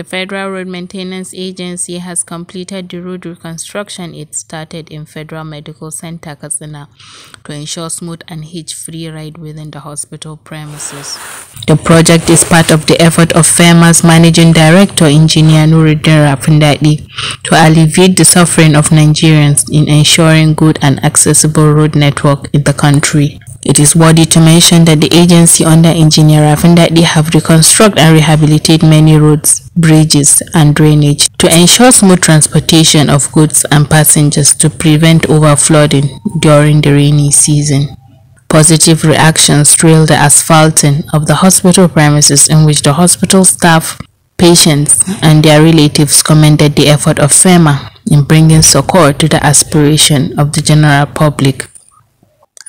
The Federal Road Maintenance Agency has completed the road reconstruction it started in Federal Medical Center, Katsina, to ensure smooth and hitch-free ride within the hospital premises. The project is part of the effort of FERMA's Managing Director, Engineer Dake, to alleviate the suffering of Nigerians in ensuring good and accessible road network in the country. It is worthy to mention that the agency under Engineer Dake have reconstructed and rehabilitated many roads, bridges, and drainage to ensure smooth transportation of goods and passengers to prevent overflooding during the rainy season. Positive reactions trailed the asphalting of the hospital premises, in which the hospital staff, patients, and their relatives commended the effort of FERMA in bringing succor to the aspiration of the general public.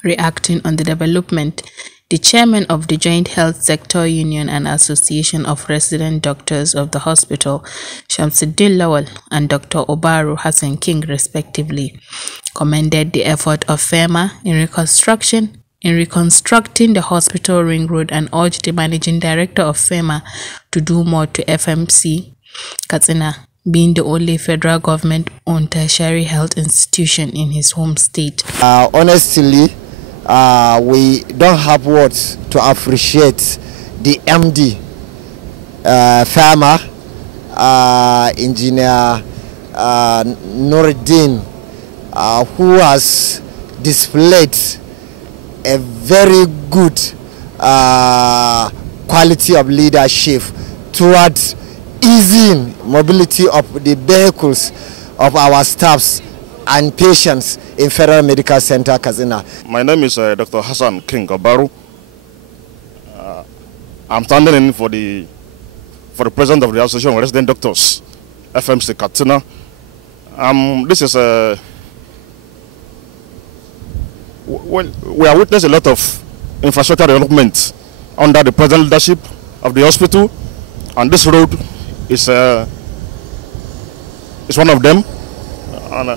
Reacting on the development, the chairman of the Joint Health Sector Union and Association of Resident Doctors of the hospital, Shamsuddin Lawal, and Dr. Obaru Hassan King, respectively, commended the effort of FERMA in reconstructing the hospital ring road and urged the managing director of FERMA to do more to FMC, Katsina, being the only federal government-owned tertiary health institution in his home state. Honestly, we don't have words to appreciate the MD, FERMA, Engineer Nuruddin, who has displayed a very good quality of leadership towards easing mobility of the vehicles of our staffs and patients in Federal Medical Center, Katsina. My name is Dr. Hassan King Obaru. I'm standing in for the president of the Association of Resident Doctors, FMC Katsina. This is we have witnessed a lot of infrastructure development under the present leadership of the hospital, and this road is one of them. And,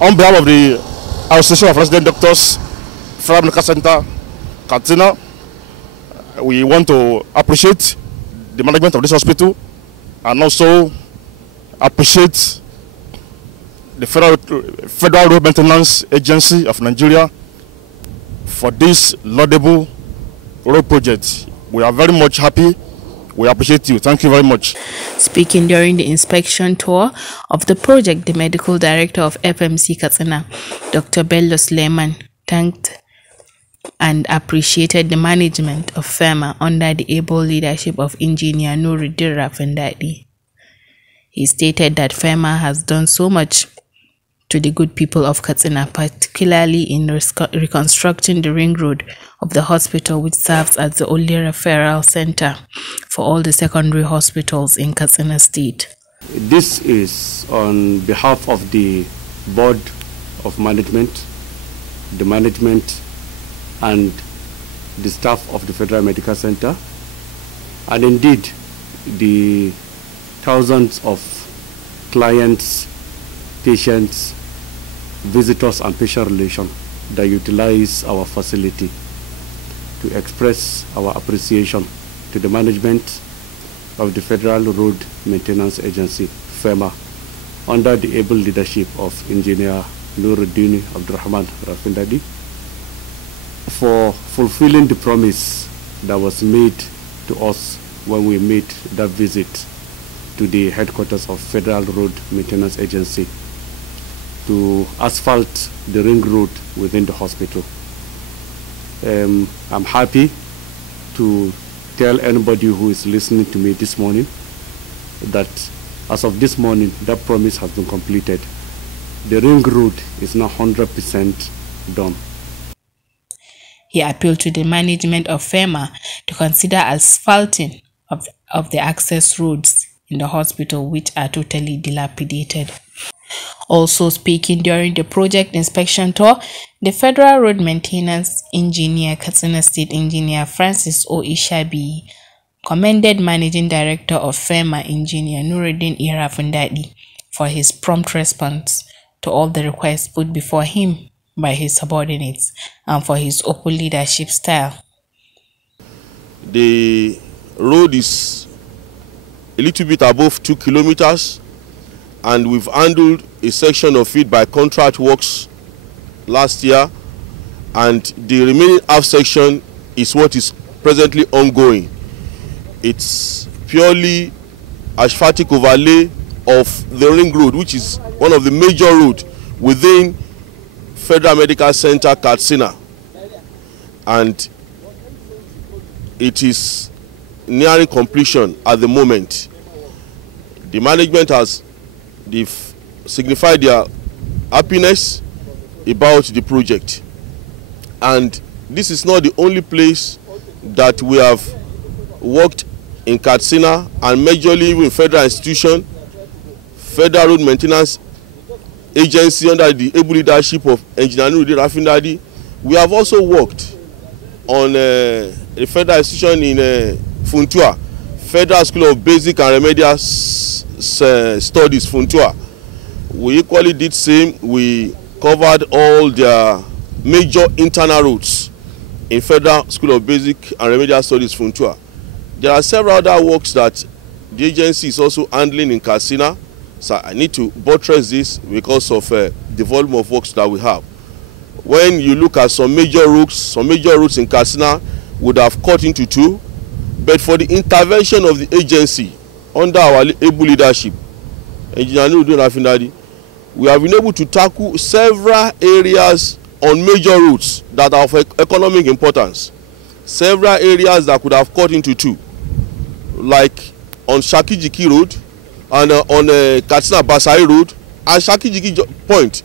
on behalf of the Association of Resident Doctors, Federal Medical Center, Katsina, we want to appreciate the management of this hospital and also appreciate the Federal Road Maintenance Agency of Nigeria for this laudable road project. We are very much happy. We appreciate you. Thank you very much. Speaking during the inspection tour of the project, the medical director of FMC Katsina, Dr. Bello Suleiman, thanked and appreciated the management of FERMA under the able leadership of Engineer Dake. He stated that FERMA has done so much to the good people of Katsina, particularly in reconstructing the ring road of the hospital, which serves as the only referral center for all the secondary hospitals in Katsina State. This is on behalf of the Board of Management, the management and the staff of the Federal Medical Center, and indeed the thousands of clients, patients, visitors and patient relations that utilize our facility, to express our appreciation to the management of the Federal Road Maintenance Agency, FERMA, under the able leadership of Engineer Nuruddin Abdurrahman Rafindadi, for fulfilling the promise that was made to us when we made that visit to the headquarters of Federal Road Maintenance Agency to asphalt the ring road within the hospital. I'm happy to tell anybody who is listening to me this morning that as of this morning, that promise has been completed. The ring road is now 100% done. He appealed to the management of FERMA to consider asphalting of the access roads in the hospital, which are totally dilapidated. Also speaking during the project inspection tour, the Federal Road Maintenance Engineer, Katsina State Engineer Francis O. Ishabi, commended Managing Director of FERMA, Engineer Nuruddin Irafundadi, for his prompt response to all the requests put before him by his subordinates and for his open leadership style. The road is a little bit above 2 kilometers, and we've handled a section of it by contract works last year, and the remaining half section is what is presently ongoing. It's purely asphaltic overlay of the ring road, which is one of the major roads within Federal Medical Center Katsina, and it is nearing completion at the moment. The management has signified their happiness about the project, and this is not the only place that we have worked in Katsina, and majorly even federal institution, Federal Road Maintenance Agency under the able leadership of Engineer Nurudin Rafindadi. We have also worked on a federal institution in Funtua, Federal School of Basic and Remedial Studies, Funtua. We equally did same. We covered all their major internal routes in Federal School of Basic and Remedial Studies, Funtua. There are several other works that the agency is also handling in Katsina. So I need to buttress this because of the volume of works that we have. When you look at some major routes in Katsina would have cut into two, but for the intervention of the agency under our able leadership, Engineer Nurudin Rafindadi, we have been able to tackle several areas on major routes that are of economic importance. Several areas that could have cut into two, like on Shakijiki Road and on Katsina Basai Road and Shakijiki Point.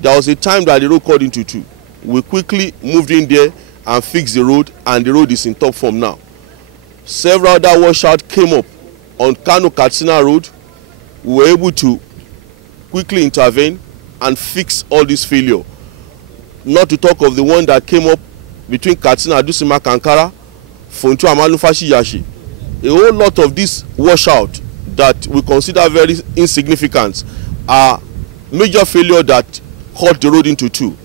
There was a time that the road cut into two. We quickly moved in there and fixed the road, and the road is in top form now. Several other washouts came up on Kano Katsina Road. We were able to quickly intervene and fix all this failure. Not to talk of the one that came up between Katsina, Dusima, Kankara, Fontu, Amanufashi, Yashi. A whole lot of this washout that we consider very insignificant are major failure that cut the road into two.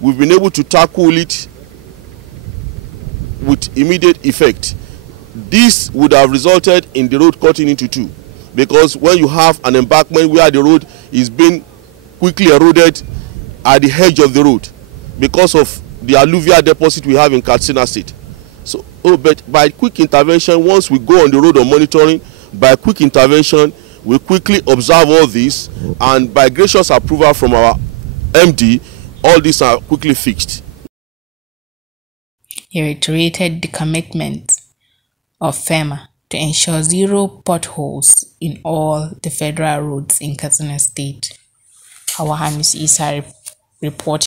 We've been able to tackle it with immediate effect. This would have resulted in the road cutting into two, because when you have an embankment where the road is being quickly eroded at the edge of the road because of the alluvial deposit we have in Katsina State. So, but by quick intervention, once we go on the road on monitoring, by quick intervention, we quickly observe all this, and by gracious approval from our MD, all these are quickly fixed. He reiterated the commitment of FERMA to ensure zero potholes in all the federal roads in Katsina State. Our Hamis Isa reported.